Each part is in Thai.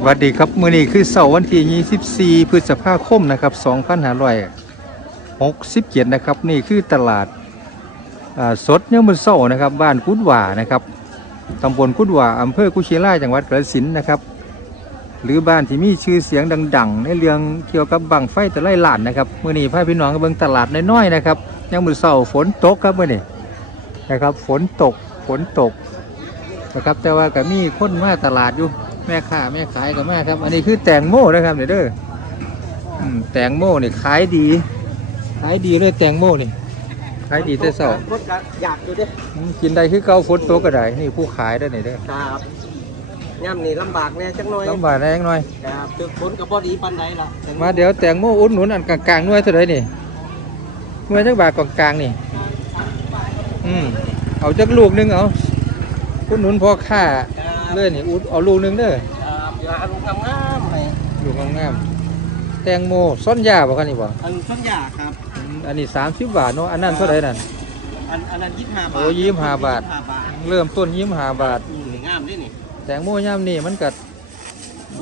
สวัสดีครับมื้อนี้คือเสาร์วันที่ 24 พฤษภาคมนะครับ 2567 นะครับ นี่คือตลาดสดเนี่ยมมือเสาร์นะครับ บ้านกุดว่านะครับตำบลกุดว่าอำเภอกุชิล่าจังหวัดกระสินนะครับ หรือบ้านที่มีชื่อเสียงดัง ๆ ในเรื่องเกี่ยวกับบังไฟแต่ไล่หลานนะครับมื้อนี้พาพี่น้องไปเบิ่งตลาดน้อยๆนะครับยามมือเสาร์ฝนตกครับมื้อนี้นะครับ ฝนตกฝนตกนะครับ แต่ว่าก็มีคนมาตลาดอยู่ แม่ค้าแม่ขายก็มาครับ อันนี้คือแตงโมนะครับเดี๋ยวเด้ออืมแตงโมนี่ขายดี ขายดีเลยแตงโมนี่ขายดีแต่เช้ารถก็อยากดูดิอืมกินได้คือเก่าฝนตกก็ได้นี่ผู้ขายได้อนี่เด้อครับย่ำนี่ลำบากแน่จังหน่อยลำบากแรงหน่อยครับตึกฝนกับพอดีปันใดล่ะมาเดี๋ยวแตงโมอุดหนุนอันกลางๆหน่วยเท่าไหร่นี่หน่วยจักบาทกลางๆนี่ อืมเอาจักลูกหนึงเอาอุดหนุนพ่อค้า ครับ เลยนี่อุดเอาลูกหนึงเด้อครับอย่าอารมณ์งามๆให้ลูกงามๆแตงโมส้นยาบ่กันนี่บ่อันต้นยาครับ อืมอันนี้สามสิบบาทเนาะอันนั้นเท่าไหร่นั่น อันอันนั้นยี่สิบห้าบาทโอ้25บาท ยี่สิห้บาทเริ่มต้นยิ้มหาบาท อืมนี่งามดินี่แตงโมย่ำนี่มันกัด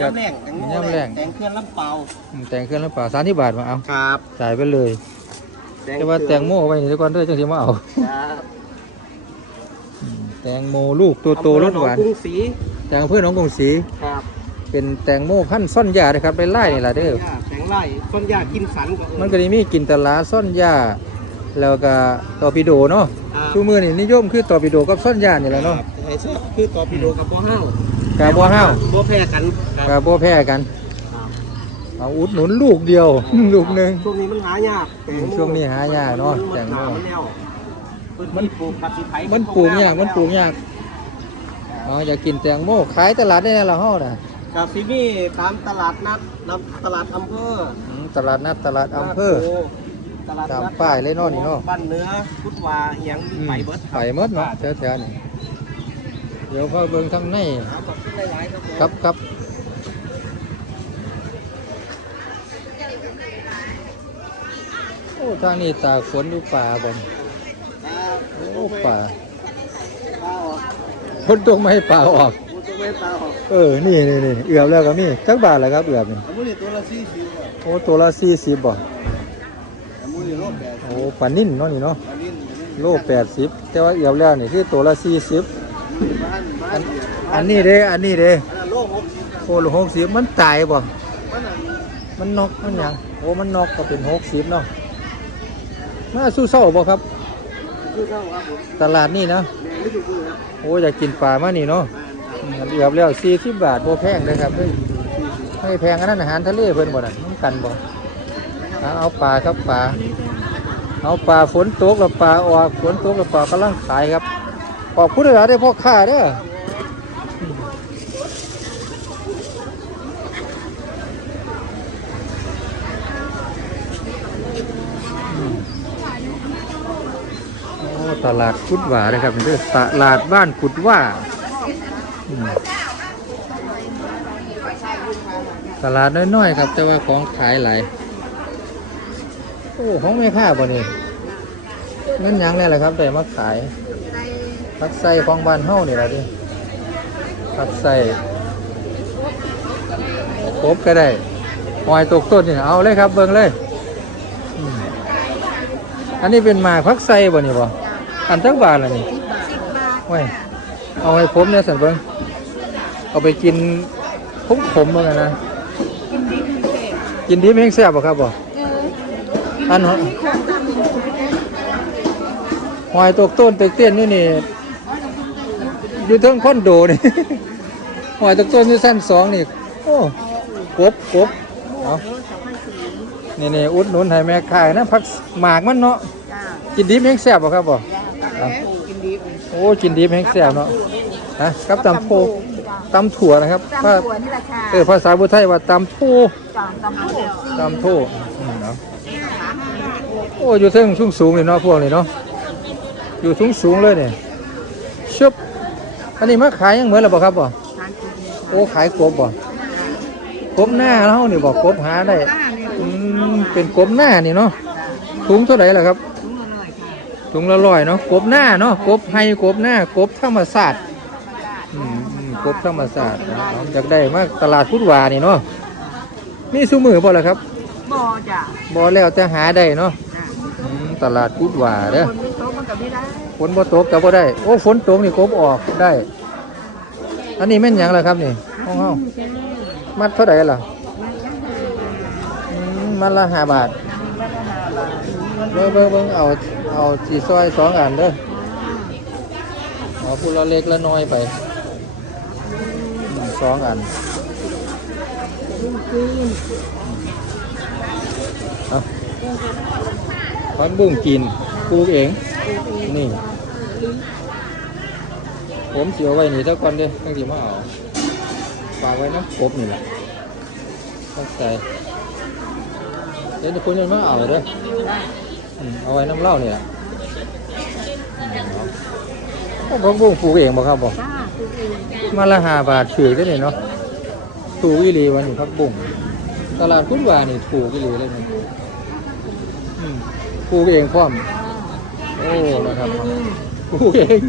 ย่ำแรงแตงโมย่ำแรง แตงเคลื่อนลำเปาอืมแตงเครื่องแล้วเปล่าสามที่บาทมาเอาครับจ่ายไปเลยแต่ว่าแตงโมเอาไว้นี่เดี๋ยวก่อนเด้อจังสิมาเอา ครับอืมแตงโมลูกตัวโตรสหวาน อำเภอองกรุงศรี แตงเพื่อนน้องกรุงศรีครับเป็นแตงโมพันธุ์ซ่อนยานะครับไปไล่นี่ล่ะเด้อแตงไร่ต้นยากินสันก็เอิ้ มันก็จะมีกินตลาซ่อนยาแล้วก็ตอร์ปิโดเนาะครับ ชูมือนี่นิยมคือตอร์ปิโดกับซ่อนยานี่แหละเนาะ ครับไอ้เชือกคือตอร์ปิโดกับบ่อห้าวกาบัวห้าว บ่แพ้กันคการับบัวแพ้กันเอาอุดหนุนลูกเดียว ลูกหนึ่ง ช่วงนี้มันหายากแตงโมช่วงนี้หายากเนาะมัแตงโมหามันแนวมันปลูกผักชีไทยมันปลูกยากมันปลูกยาก อ๋ออยากกินแตงโมขายตลาดได้แล้วเฮาน่ะกาซิมีตามตลาดนัดนำตลาดอำเภออืมตลาดนัดตลาดอำเภอตลาดตามนัดป้ายเลยเนาะนี่เนาะ บ้านเนื้อพุทธวาเอียงอืมไปเบิดไปหมดเนาะแถวๆนี่เดี๋ยวพ่อเบิ่งทางใน ครับขอบคุณหลายๆครับผม ครับครับโอ้ทางนี้ตากฝนดูป่าบ่นครับโอ้ป่าปลาออก ฝนตกไม่ให้ป่าออกพุทธเวทปลาออกเออ นี่นี่นี่เอือบแล้วก็มีจักบาทแล้วครับเอือบนี่อันนี้ตัวละสี่สิบโอ้ตัวละสี่สิบบ่อันนี้โลแปดโอ้ปลานิ่นเนาะนี่เนาะอันนี้โลแปดสิบแต่ว่าเอือบแล้วนี่คือตัวละสี่สิบบ้านบ้าอันนอันนี้เด้อันนี้เด้อันนั้นโลหกสิบครับโอ้ละหกสิบมันตายบ่ มันอันมันนอกมันหยังโอ้มันนอกก็เป็นหกสิบเนาะมาสู้เศร้าบ่ครับ คือเท่าครับผมตลาดนี่นะ แม่ โอ้อยากกินปลามานี่เนาะบ้านครับอืมเอือบแล้วสี่สิบบาทบ่แพงเลยครับเฮ้ยไม่แพงอันนั้นอาหารทะเลเพิ่นบ่น่ะน้ำกันบ่เอาเอาปลาครับปลาเอาปลาฝนตกแล้วปลาออกฝนตกแล้วปลากำลังขายครับขอบคุณเลายๆได้พ่อค้าเด้อ ตลาดกุดหว่านะครับเด้อตลาดบ้านกุดว่าตลาดน้อยๆครับ แต่ว่าของขายหลายโอ้ของไม่ค่าบ่นี่นั่นยังเนี่ยแหละครับแต่มาขายผักใส่ของบ้านเฮ้านี่แหละดิผักใส่ครบก็ได้หอยตกต้นนี่เอาเลยครับเบิ่งเลย อันนี้เป็นหมากพักไซบ่นี่บ่ อันจักบาทละนี่ไว้เอาให้ผมเนี่ยสันเบิ่งเอาไปกินขมขมๆเหมือนกันนะ กินดีไม่แห้งแซ่บบ่ครับบ่อันหหอยตกต้นเต็กเต้นนี่นี่อยู่เทิงคอนโดนี่ หอยตกต้นอยู่สั้นสองนี่โอ้กบกบเอานี่นี่อุดหนุนให้แม่ค้านะพักหมากมันเนาะกินดีแห้งแซ่บบ่ครับบ่ครับ โอ้กินดีแห้งแซ่บเนาะฮะกับตำโพตำถั่วนะครับตำถ้าถั่วนี่แหละค่ะเออภาษาพุทธไทยว่าตำโพจอมตำถั่วตำโพอืมเนาะโอ้อยู่เทิงสูงสูงๆเลยเนาะพวกนี้เนาะอยู่สูงสูงๆเลยเนี่ยชุบอันนี้มาขายยังเหมือนหรือเปล่าครับบ่ทานกินโอ้ขายกบบ่กบหน้าเฮานี่บ่กบหาได้อืมเป็นกบหน้านี่เนาะถุงเท่าไหร่ล่ะครับ ถุงละร้อยค่ะถุงละร้อยเนาะกบหน้าเนาะกบไฮกบหน้ากบธรรมศาสตร์อืมอืมกบธรรมศาสตร์นะอยากได้มากตลาดพุทธวานี่เนาะมีซุมือบ่ล่ะครับบ่จ้ะบ่แล้วแต่หาได้เนาะจ้ะอืมตลาดพุทธวาเด้อ คนไม่โตมันก็ไม่ได้ฝนบ่ตกก็บ่ได้ โอ้ฝนตกนี่กบออกได้ อันนี้แม่นหยังล่ะครับนี่ของเฮามัดเท่าไหร่ล่ะอืมมัดละ5บาทเบิ่งเบิ่งเบิ่งเอา เอาสีซอยสองอันเด้อเอาผู้ละเล็กละน้อยไปสองอันพันบุ้งกินปลูกเอง นี่ ผมเสียไว้นี่ถ้าก่อนเด้อตั้งที่มาเอาฝากไว้นะครบนี่แหละตั้งใจเดี๋ยวคุณยังมาเอาเด้อ เอาไว้น้ำเหล้านี่แหละพวกบุ้งปลูกเองบ่ครับบ่จ้าคือเองมาละหาบาทถือได้เลยเนาะถูกอีหลีวันนี้พักบุ้งตลาดพุทธวานี่ถูกอีหลีเลยนี่อืมปลูกเองพร้อมโอ้นะครับปลูกเอง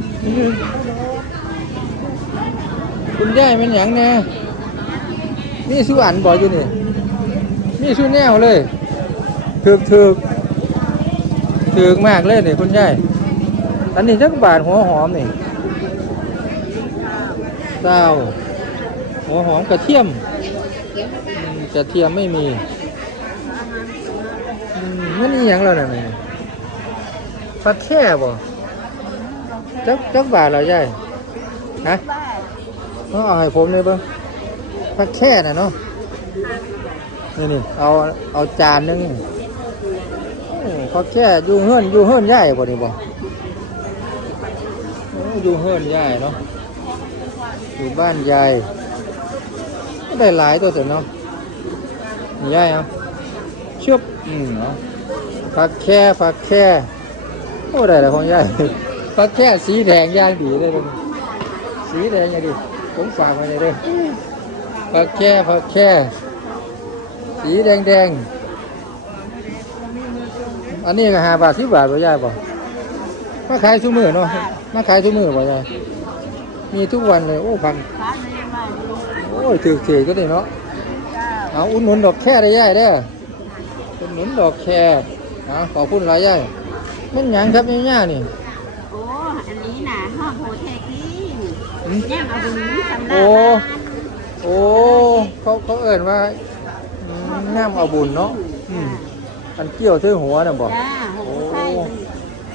คุณยายเป็นหยังแน่นี่สุอันบอกอยู่นี่นี่สุแนวเลยถึกถึก ถึกมากเลยนี่คุณยายอันนี้จักบาทหัวหอมนี่เต้าหัวหอมกระเทียมกระเทียมไม่มีมันนี่ยังแล้วนะนี่ผัดแค่บ่จักจักบาทเหรอยายฮะเอาเอาให้ผมเลยเบิ้งผักแค่น่ะเนาะนี่นี่เอาเอาจานหนึง โอ้ผักแค่อยู่เฮือนอยู่เฮือนใหญ่บ่นี่บ่อยู่เฮือนใหญ่เนาะอยู่บ้านยายก็ได้หลายตัวแต่เนาะนี่ยายเอาชุบอืมเนาะผักแค่ผักแค่โอ้ได้แล้วของยายผักแค่สีแดงย่างดีเลยด้อสีแดงอย่างดีผมฝากไว้เลยเด้อผักแค่ผักแค่สีแดงแดง อันนี้ก็หาบาทสิบบาทบ่ยายบ่มาขายทุกมื้อเนาะมาขายทุกมื้อบ่ยายมีทุกวันเลย โอ้พันค้าไม่มาดูโอ้ยถือเขก็ได้เนาะจ้าเอาอุ่นหนุนดอกแค่ได้ยายเด้ออุ่นหนุนดอกแค่เอาขอบคุณหลายยายแม่นหยังครับแม่ย่านี่โอ้อันนี้น่ะห้องโพเทกี้อืมแย่งเอาบุญสำนักโอ้โอ้เขาเขาเอ่นว่าอืมน้ำเอาบุญเนาะอื มอันเกี่ยวซื้อหัวน่ะบอกจ้าหกไส้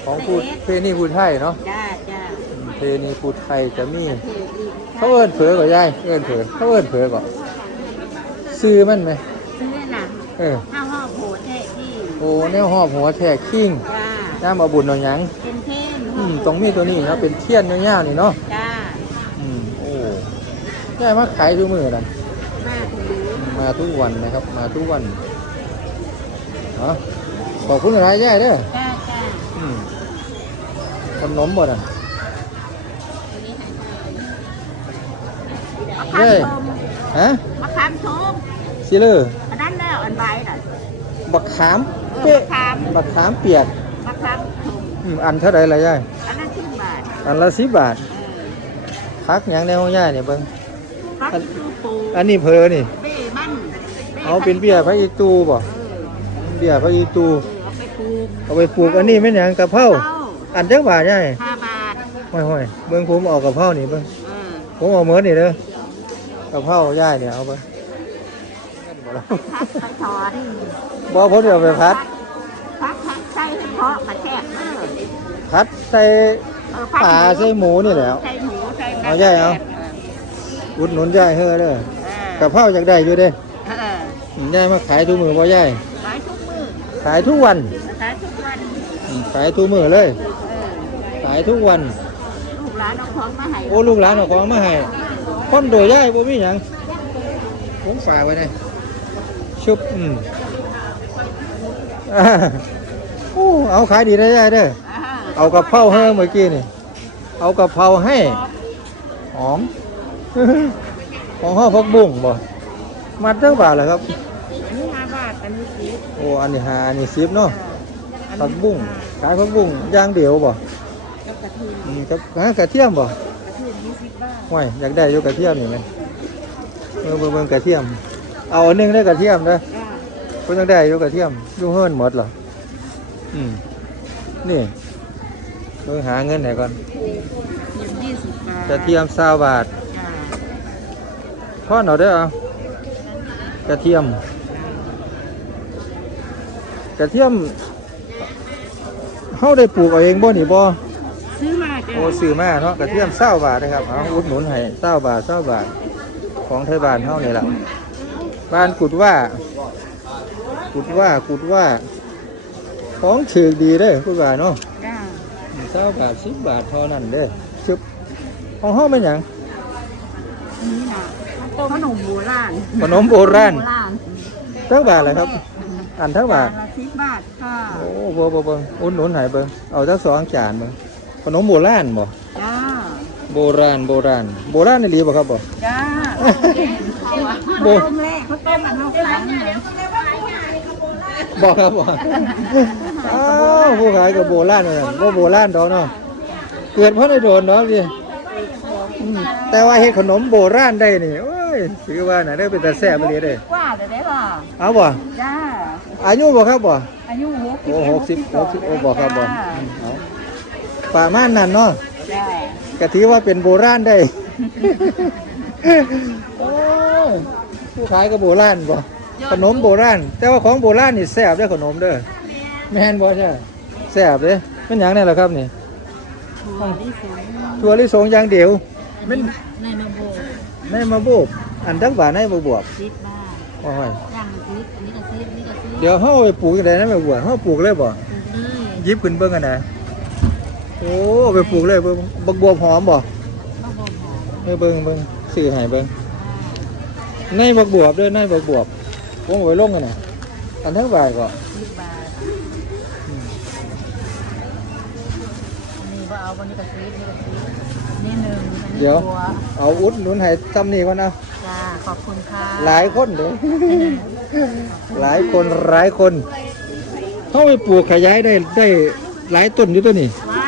ของพูดเพนี่พูดไทยเนาะจ้าจ้าอืมเพนี่พูดไทยจะมีเทอีกเขาเอิ้นเผลอก่อยายเอิ้นเผลอเขาเอิ้นเผลอก่อซื้อมันไหมซื้อน่ะเออห้าห้องโพเทกี้โอ้แนวหอบหัวแทกคิงจ้าน้ำเอาบุญเอาหยังเป็นเทนอืมตรงนี้ตัวนี้เนาะเป็นเทียนยาวๆนี่เนาะจ้าอืมโอ้ยายมาขายทุกมือนั่นมาถึงมาทุกวันนะครับ มาทุกวัน เนาะขอบคุณหลายยายเด้อจ้าจ้าอืมขนมบ่น่ะมะเย้ขามชมฮะมะขามชมซิเลอร์อันนั้นแล้วอันใบน่ะบักขามเออเป๊ะมะขามบักขามเปียกมะขามชมอืมอันเท่าไหร่ละยายอันนั้นสิบบาทอันละสิบบาทเออพักหยังในห้องยายเนี่ยเบิ่งพักคือปูอันนี้เพอนี่เบ้มันบ้เอาเป็นเบี้ยพระอีตูบ่เออเบี้ยพระอีตูเออเอาไปปลูกเอาไปปลูกอันนี้แม่นหยังกะเพราเข้าอันจักบาทยายห้าบาทห้อยๆเบิ่งผมเอากะเพรานี่เบิ่งเออผมเอาเหมือนนี่เด้อกะเพราย่ายเนี่ยเอาไปบ่ล่ะพักไปถอนบ่ผมเดี๋ยวไปพัดพักพักใส่ให้เพาะกระแทกเออพัดใส่เออพักปลาใส่หมูนี่แหละใส่หมูใส่เอาใหญ่เอา อุดหนุนย่ายเฮ้อเด้อเออกะเพราอยากได้อยู่เด้เอออืมย่ายมาขายทุกมื้อบ่ย่ายขายทุกมื้อ ขายทุกวัน ขายทุกวันอืมขายทุกมื้อเลยเออขายทุกวัน ลูกหลานเอาของมาให้โอ้ลูกหลานเอาของมาให้คนโดยย่ายบ่มีหยังผมฝากไว้เลยชุบอืมอ่าโอ้เอาขายดีได้ย่ายเด้ออ่าเอากะเพราให้เมื่อกี้นี่ เอากะเพราให้หอมของห่อพักบุ้งบ่มัดเท่าบาทเหรอครับ อ้อันนี้หาอันนี้สิบเนาะอันผักนี้บุ้งขายผักบุ้งอย่างเดียวบ่กับกระเทียมอืมกับหากระเทียมบ่กระเทียมยี่สิบบาทห้วยอยากได้อยู่กระเทียมนี่ไหมเบิ่งเบิ่งเบิ่งกระเทียม เอาอันหนึงได้กระเทียมนะจ้าเพิ่นยังได้อยู่กระเทียมอยู่เฮิรนหมดเหรออืมนี่เบิ่งหาเงินให้ก่อนยี่สิบบาทกระเทียม20บาทจ้าทอดเอาเด้อเอากระเทียมก ระเทียมเฮาได้ปลูกเอาเองบ่นี่บ่ซื้อมาจ้าโอ้ซื้อมาเนาะกระเทียมเศร้าบาทนะครับเอาอุดหนุนให้เศร้าบาทเศร้าบาทของไทยบ้านเฮานี่แหละบ้านกุดว่า กุดว่ากุดว่า ของถือดีเด้อกุดว่าเนาะจ้าเศร้าบาทสิบบาทเท่านั้นเด้อชึบของเฮาเป็นหยังอันนี้น่ะขนมโบราณขนมโบราณโบราณ เท่าบาทเลยครับ อันเท่าบาทจนละสิบบาทค่ะโอ้โบ่บ่เบิ่งอุดหนุนให้เบิ่งเอาจักสองจานเบิ่งขนมโบราณบ่จ้าโบราณโบราณโบราณนี่หลีบ่ครับบ่จ้าโบต้มแรกเขาต้มมันเอาครั้งหนึ่งบอกครับบอกอ้าวผู้ขายกับโบราณเลยบ่โบราณดอกเนาะเกิดเพราะในโดนเนาะดิอืมแต่ว่าเฮ็ดขนมโบราณได้นี่โอ้ยถือว่าน่ะได้เป็นตาแซ่บไปเลยเด้กว่าเลยได้ป่ะเอาบ่จ้า อายุบ่ครับบ่อายุหกโอ้หกสิบหกสิบโอ้บ่ครับบ่อืมเอาประมาณนั้นเนาะจ้าก็ถือว่าเป็นโบราณได้ โอ้ยผู้ขายก็โบราณบ่ขนมโบราณ แต่ว่าของโบราณนี่แซ่บเด้อขนมเด้อแม่นบ่ใช่แซ่บเด้เป็นหยังนี่ล่ะครับนี่ถั่วลิสงถั่วลิสงอย่างเดียวมันในมะโบกในมาโบกอันทั้งบาทในมาบวบสิบบาทโอ้ย เดี๋ยวเฮาเอาไปปลูกจังได๋นะแม่บัวเฮาปลูกเลยบ่ปลูกเลยหยิบขึ้นเบิ่งกันนะโอ้เอาไปปลูกเลยเบิ่งบักบวบหอมบ่มะโบกหอมเออเบิ่งเบิ่งซื้อให้เบิ่งในบักบวบเด้อในบักบวบผมเอาไปลงกันน่ะอันทั้งบาทก็สิบบาทอันนี้ก็เอาวันนี้ก็ซิปนี่ก็ซิปนี่หนึ่งอันนี้เดี๋ยวตัวเอาอุดหนุนให้ซ้ำนี่ก่อนนะจ้าขอบคุณค่ะ หลายคนเด้อ หลายคนหลายคนเฮาไปปลูกขยายได้ได้หลายต้นอยู่ตัวนี้ไว้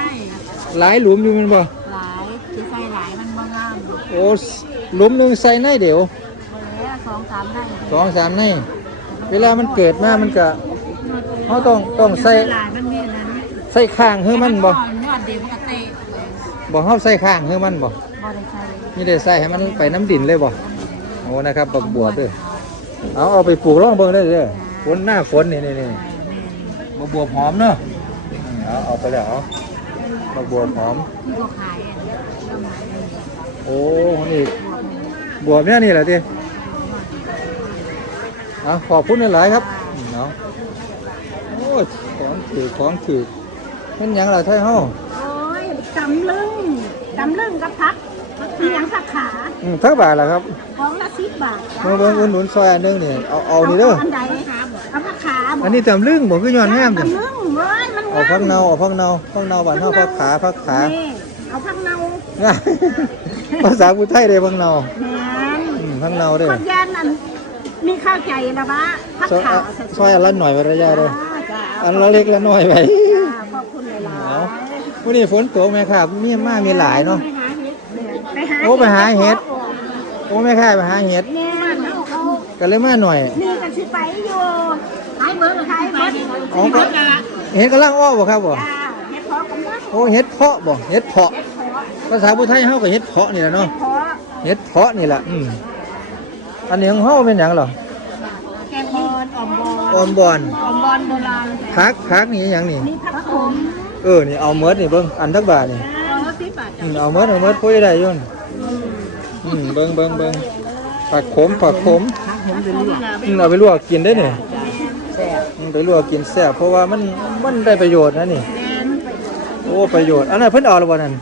หลายหลุมอยู่แมันบ่หลายที่ใส่หลายมันบ่งามโอ้หลุมหนึ่งใส่ในเดียวหมดแล้วสองสามได้สองสามในเวลามันเกิดมามันก็เขาต้องต้องใส่หลายมันมีอันนั้นใส่ข้างเฮือมันบ่ยอดเดียวมันก็เตะบ่เขาใส่ข้างเฮือมันบ่บ่ได้ใส่มีได้ใส่ให้มันไปน้ำดินเลยบ่โอ้นะครับบักบวบเด้อ เอาเอาไปปลูกร่องเบิ่งได้เด้อฝนหน้าฝนนี่นี่นี่บักบวบหอมเนาะเอาเอาไปแล้วเอาบัวบหอมที่เขาขายอะต้นไม้เลยโอ้นี่บวบเนี่ยนี่แหละทีเอาขอบคุณหลายครับเอาโอ้ยของถือของถือเป็นยังล่ะไทยเฮาโอ้ยตำลึงตำลึงกับพัก เสียงสักขาอืมทักบาทล่ะครับของละสิบบาทจ้าเมื่อเบิ่งอุ่นหนุนซอยอันหนึงนี่เอาเอานี่เด้ออันใดเอาผักขาบอันนี้จำลึงบ่คือย้อนงามจังตำลึงเว้ยมันเอาพักเนาเอาพักเนาพักเนาบ้านเฮาพักขาพักขานี่เอาผักเนาง่ายภาษาผู้ไทยเด้พักเนาแหนอืมพักเนาเด้อคนยานนั่นมีข้าวใจนะบ้าผักซอยขาซอยอันละหน่อยไว้ระยะเด้อจ้าอันละเล็กละน้อยไว้ขอบคุณหลายเอาๆวันนี้ฝนตกไหมครับมีมามีหลายเนาะไป หาโอ้ไปหาเห็ด โอ้แม่ค่ายไปหาเห็ดเนี่ยเขาเขาก็เลยมาหน่อยนี่กันสิไปอยู่ขายเบิร์ขายเบิร์อ๋อก็เห็ดกำลังอ้อบ่ครับบ่จ้าเฮ็ดพอกำลังโอ้เห็ดเพาะบ่เห็ดเพาะภาษาพุทธไทยเฮาก็เห็ดเพาะนี่แหละเนาะพอเห็ดเพาะนี่แหละอืมอันนี้ของเฮาเป็นหยังเหรอแกงบอลออมบอลออมบอนออมบอลโบราณพักพักนี่หยังนี่ นี่ผักขม เออ นี่เอาเมิดนี่เบิ่งอันทักบาทนี่เอาสิบบาทอืม เอาเมิดเอาเมิดคุยได้อยุ่นอืมเบิ่งเบิ่งเบิ่งผักขมผักขมผักขมจะเลือกอืมเอาไปลวกกินได้นี่อืมไปลวกกินแซ่บเพราะว่ามันมันได้ประโยชน์นะนี่แมนโอ้ประโยชน์อันนั้นเพิ่นเอาแล้วบ่นั่น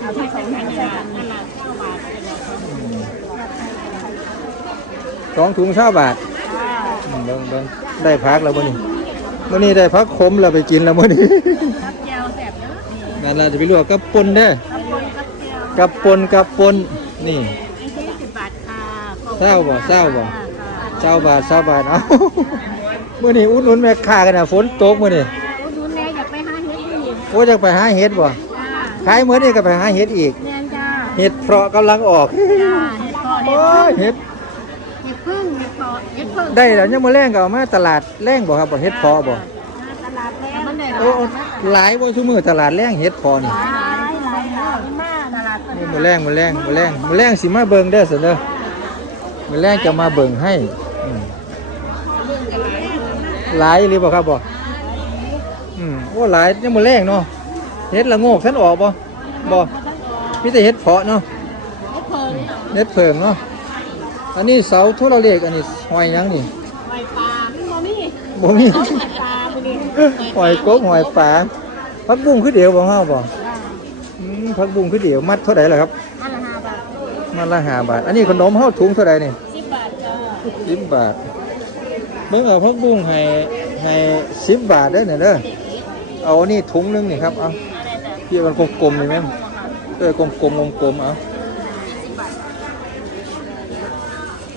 เอาที่สองพันบาทตลาดเก้าบาทสองถุงเช้าบาทจ้าอืมเบิ่งเบิ่งได้พักแล้วมื้อนี้มื้อนี้ได้พักขมแล้วไปกินแล้วมื้อนี้รับแจวแสบเนอะนั่นล่ะจะไปลวกกับปนเด้ กับปนกับปนนี่ไอ้ที่สิบบาทค่ะเศร้าบ่เศร้าบ่เช้าบาทเช้าบาทเอ้ามื้อนี้อุดหนุนแม่ค้ากันน่ะฝนตกมื้อนี้อุดหนุนแน่อยากไปหาเฮ็ดอยู่โอ้จะไปหาเห็ดบ่จ้าขายมื้อนี้ก็ไปหาเห็ดอีกแมนจ้าเห็ดเพราะกำลังออกจ้าเห็ดพอโอ้ยเห็ดเห็ดพึ่งเห็ดพอเห็ดพึ่งได้แล้วยังมาแรงก็เอามาตลาดแรงบ่ครับบ่เห็ดเพาะบ่ตลาดแรงมันได้โอ้หลายบ่ซุมื้อตลาดแรงเห็ดเพอนี่หลายหลายหลายมากตลาด นี่ มื้อแรงมื้อแรงมื้อแรงมื้อแรงสิมาเบิ่งเด้อซั่นเด้อมื้อแรงจะมาเบิ่งให้อืมหลายอีหรือบ่ครับบ่อืมโอ้หลายยังมื้อแรงเนาะเห็ดละโงกท่านออกบ่บ่มีแต่เห็ดเพาะเนาะเห็ดเพิงเห็ดเผิงเนาะอันนี้เสาโทรเลขอันนี้หอยหยังนี่หอยปลาไม่มอมี่บ่มีหอยปลาไปดิหอยกบหอยปลาผักบุ้งคือเดียวบ่เฮาบ่อืม ผักบุ้งคือเดียวมัดเท่าไหร่ล่ะครับอันละห้าบาทมัดละ5บาท อันนี้ขนมเฮาถุงเท่าไหร่นี่สิบบาทจ้า10บาทเบิ่งเอาผักบุ้งให้ให้10บาทเด้อเนี่ยเด้อเอาอันนี้ถุงหนึงนี่ครับเอาพี่มันกลมๆนี่แม่นเออกลมๆกลมๆเอา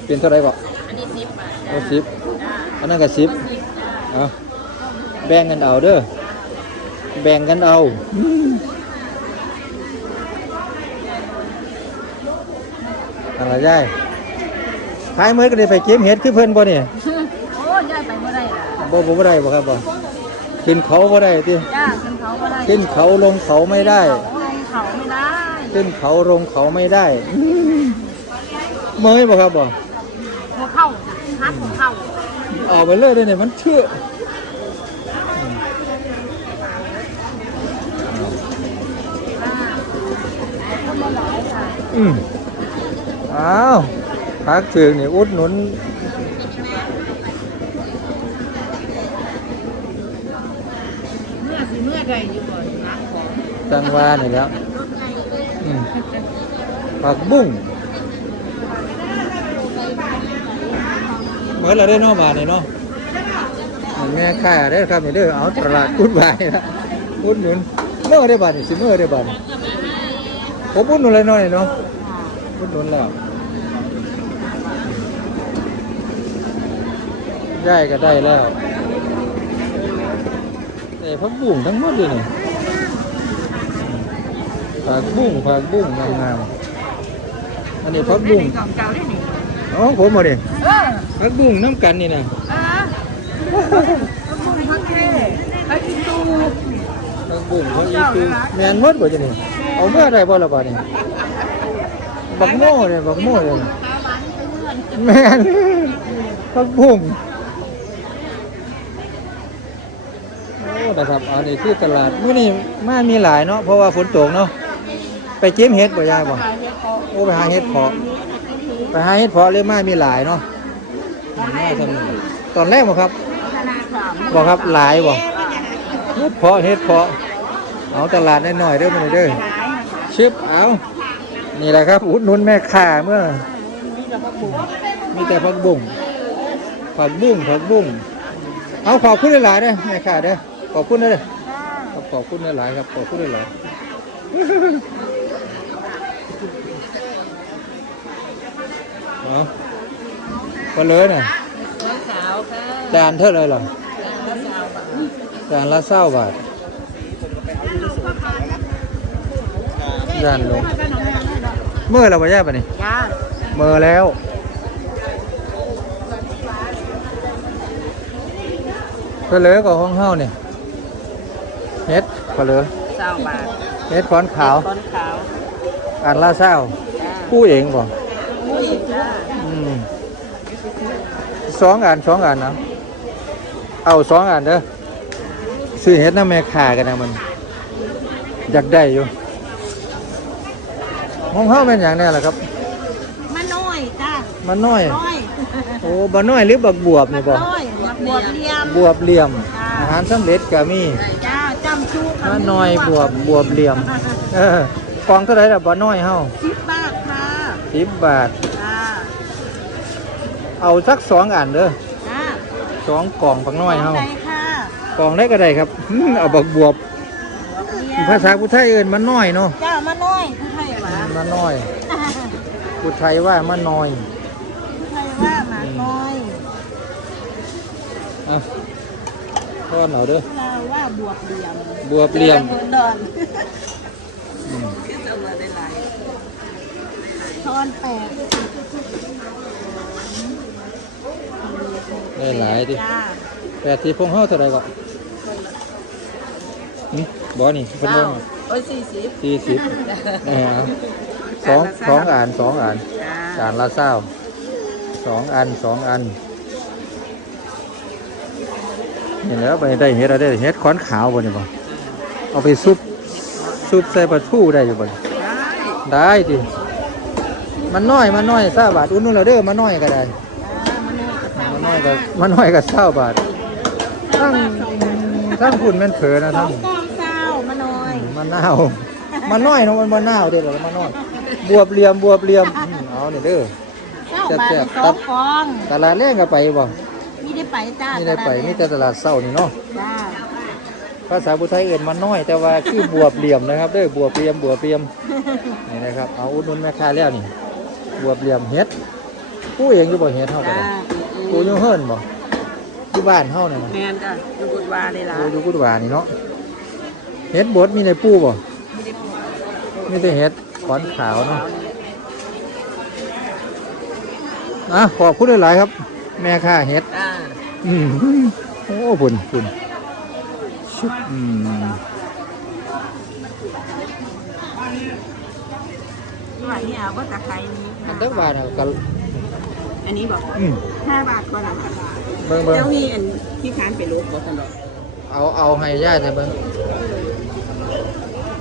เป็นเท่าไหร่บ่อันนี้สิบบาทเอาสิบอันนั้นก็สิบเอาแบ่งกันเอาเด้อแบ่งกันเอา อะไรยายท้ายมือก็ได้ไปเก็บเห็ดคือเพิ่นบ่เนี่ยโอ้ยายไปเมื่อไรล่ะบ่บ่บ่ได้บ่ครับบ่ขึ้นเขาบ่ได้ติจ้าขึ้นเขาก็ได้ขึ้นเขาลงเขาไม่ได้เขาลงเขาไม่ได้ขึ้นเขาลงเขาไม่ได้เมยบ่ครับบ่หัวเข้าฮัดหัวเข้าเอาไปเลยเด้อเนี่ยมันเชื่อคนละหลายค่ะอืม อ้าวพักถึงนี่อุดหนุนเมื่อสิเมื่อใดอยู่ก่อนนะของจังหวานี่แล้วอืมผักบุ้งเหมือนเราได้เนอกบาทนี่เนาะนี่แม่ค่าได้อครับนี่เด้อเอาตลาดกุดบายนะอุดหนุนเมื่อได้บาทนี่สิเมื่อได้บาทนี่ผมอุดหนุนเลยเนาะนี่เนาะอุดหนุนแล้ว ได้ก็ได้แล้วแต่ผักบุ้งทั้งหมดเลยนี่ผักบุ้งผักบุ้งงามๆอันนี้ผักบุ้งของเก่าได้หนิอ๋อผมมาดิเออผักบุ้งน้ำกันนี่นะอะขอบคุณพักเท่พักกินตูผักบุ้งผักอีคือแมนหมดบ่จะนี่เอาเมื่อไรบ่ละบ่นี่บักโม่เนี่ยบักโม่เลยน่ะข้าวหวานไปเพื่อนแมนผักบุ้งโอ้ นะครับ อันนี้คือตลาดมื้อนี้มามีหลายเนาะ เพราะว่าฝนตกเนาะ ไปเก็บเห็ดบ่ยายบ่ายเห็ดเพาโอ้ไปหาเห็ดเพาะไปหาเห็ดเพาะเลยมามีหลายเนาะมาทำตอนแรกบ่ครับบ่ครับหลายบ่เห็ดเพาะเห็ดเพาะ เอาตลาดน้อยๆเด้อมื้อนี้เด้อชิบเอานี่แหละครับ อุดหนุนแม่ค้าเมื่อ มีแต่ผักบุ้งผักบุ้งผักบุ้งเอาขอบคุณหลายๆเด้อแม่ค้าเด้อ ขอบคุณเด้อขอบขอบคุณหลายๆครับขอบคุณหลายๆเอาไปเลยน่ะขาวค่ะจานเท่าไหรหรอแล้วสาวบาทจานละเศร้าบาทจานลงเมื่อเราไปย่าปะนี่จ้าเมื่อแล้วเผลอกับห้องเฮาเนี่ย เฮ็ดเผลอสาวบาทเฮ็ดฟอนขาวต้นขาวอันละเศร้าจ้าผู้เองบ่อุ้ยจ้าอืมสองอันสองอันนะเอาสองอันเด้อซื้อเฮ็ดน้ำแม่ขากันนะมัน อยากได้อยู่ห้องเฮาเป็นอย่างแนี้แหละครับ มาน้อยจ้ามันน้อย น้อยโอ้บ่น้อยหรือบักบวบนี่บ่น้อยมาบวบเลียมบวบเหลี่ยมค่ะอาหารสำเร็จก็มี จ้าจำชูมาน้อยบวบบวบเหลี่ยม เออกองเท่าไหร่ล่ะบ่น้อยเฮาสิบบาทค่ะ10บาท จ้าเอาสักสองอันเด้อจ้าสองกล่องบักน้อยเฮาใจค่ะกล่องได้ก็ได้ครับอืมเอาบักบวบ ภาษาพุทธไทยเอิ้นมันน้อยเนาะจ้ามาน้อยผู้ไทยหวานมันน้อยพุทธไทยว่ามันน้อยผู้ไทยว่าหมาน้อย อะ ก้อนเอาเด้อเราว่าบวบเหลี่ยมบวบเหลี่ยมดอนอืมคือจะมาได้หลายทอนแปดได้หลายดิแปดที่พงเฮาเท่าไหร่ก็นี่บ่นี่เพิ่นบ่าโอ้ยสี่สิบสี่สิบเออสองสองอ่านสองอ่านจ้าอ่านละเศร้าสองอันสองอัน นี่แหล้วไปได้เฮ็ดอะไรได้เฮ็ดขอนขาวบ่นี่บ่เอาไปซุปซุปใส่ปลาทูได้อยู่บ่นี่ได้ได้ดิมันน้อยมันน้อยซาบาท อุ่นนู่นแล้วเด้อมันน้อยก็ได้จ้ามันน้อยก็เศร้ามันน้อยก็มันน้อยก็เศร้าบาททั้งทั้งคุณแม่นเผลอนะสอทั้งงกองเศร้ามันน้อยมันนาวมันน้อยเนาะมันบ่นาวเด้อเหรอมันน้อยบวบเหลี่ยมบวบเหลี่ยมอืมเอานี่เด้อเศร้าบาทแซ่ในบๆสองกองตลาดแรงก็ไปบ่มี ได้ไปจ้านี่ได้ไปมีแต่ตลาดเศร้านี่เนาะจ้าภาษาพุทธไทยเอื่นมันน้อยแต่ว่าคือบวบเหลี่ยมนะครับเด้อบวบเหลี่ยมบวบเหลี่ยมนี่นะครับเอาอุดหนุนแม่ค้าแล้วนี่บวบเหลี่ยมเฮ็ดผู้เองอยู่บ่เฮ็ดเฮาก็จ้าได้ผู้อยู่เฮิรนบ่อยู่บ้านเฮานี่นะแมนจ้าอยู่บุญวาเลยล่ะผู้อยู่กุดหวานี่เนาะเฮ็ดบดมีในปูบ่ไม่ได้พูดมีแต่เฮ็ดขอนขาวเนาะอะขอบคุณหลายๆครับ แม่ค้าเฮ็ดจ้าอืมโอ้ปุ่นปุ่นชุบอืมว่านี่เอาก็ตะไคร้นี้อันตักบาทเอากันอันนี้บอกอืมห้าบาทก็ละเบิ่งเบิ่งเจ้ามีอันที่ค้านไปลบบอกกันหรอกเอาเอาให้ย่าใส่เบิ่ง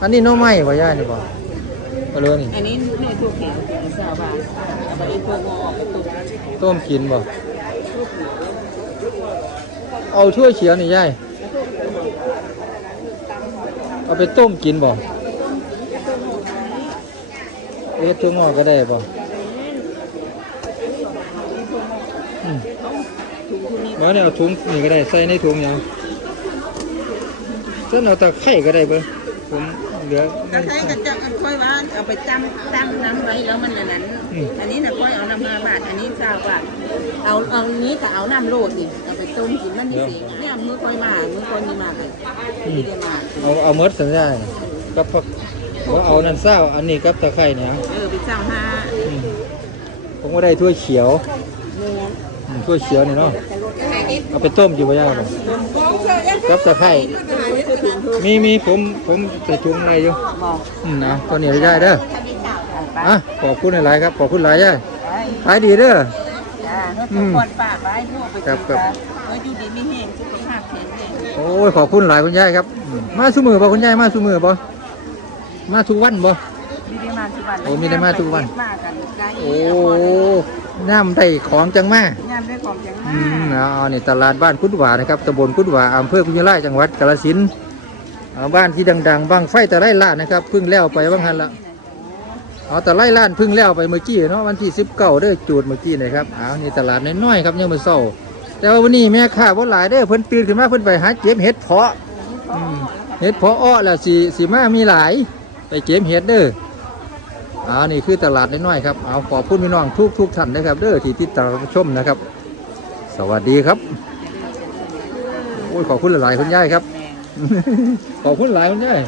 อันนี้หน้องไม้บ่ย่านี่บ่เอาเลยนี่อันนี้แม่ตัวแข็งสาวบาทเอาไปเอ็นตัวงอออกไปตัวต้มกินบ่ เอาช่วยเขียวนี่ยายเอาไปต้มกินบ่เอ๊ะตัวงอก็ได้บ่มาเนี่ยเอาถุงนี่ก็ได้ใส่ในถุงหยังเส้นเอาตะไคร่ก็ได้เบิ่งผม เหลือตะไคร้ก็จะค่อยว่าเอาไปจำจำน้ำไว้แล้วมันอันนั้น อืม อันนี้นะค่อยเอาน้ำห้าบาท อันนี้สาวบาท เอาเอานี้ก็เอาน้ำโรดนี่เอาไปต้มกินมันนี่สิเนี่ยมือค่อยมา มือค่อยมีมาเลยไม่ได้มา เอาเอาหมดสัญญาณกับพักว่าเอานั่นเศร้าอันนี้กับตะไคร้เนี่ยเออไปเจ้าห้าอืมผมก็ได้ถ้วยเขียวเนื้ออืมถ้วยเขียวนี่เนาะเอาไปต้มอยู่บ่ย่าบ่กับตะไคร้ มีมีผมผมใส่ถุงอะไรอยู่บอกอืมนะตัวนี้ได้เด้อไปอะขอบคุณหลายๆครับขอบคุณหลายย่าไปขายดีเด้อจ้าทุกคนฝากไว้พวกไปครับครับเอออยู่ดีไม่แห้งสุขภาพแข็งแรงโอ้ยขอบคุณหลายคุณยายครับอืมมาสุมือบ่คุณยายมาสุมือบ่มาทุกวันบ่มีได้มาทุกวันโอ้มีได้มาทุกวันมากันได้โอ้น้ำได้ของจังมางานได้ของจังอืมามเอานี่ตลาดบ้านกุดหวานะครับตำบลกุดหวาอำเภอกุยไลจังหวัดกาฬสินธุ์ เอาบ้านที่ดัง ๆบ้างไฟแต่ไร่ล้านนะครับพึ่งแล้วไปบ้างหันละเอาแต่ไร่ล้านพึ่งแล้วไปเมื่อกี้เนาะวันที่สิบเก้าเด้อจูดเมื่อกี้นะครับเอานี่ตลาดน้อยๆครับยังมือเศร้า แต่ว่าวันนี้แม่ค้าบ่หลายเด้อเพิ่นตื่นขึ้นมาเพิ่นไปหาเก็บเห็ดเพาะเห็ดเพาะอ้อแล้วสีสีมามีหลาย ไปเก็บเห็ดเด้อเอานี่คือตลาดน้อยๆครับเอาขอบคุณพี่น้องทุกทุกๆท่านนะครับ เด้อที่ติดตามชมนะครับ สวัสดีครับโอ้ยขอบคุณหลายๆคุณย่ายครับ ขอบคุณหลายคุณย่าย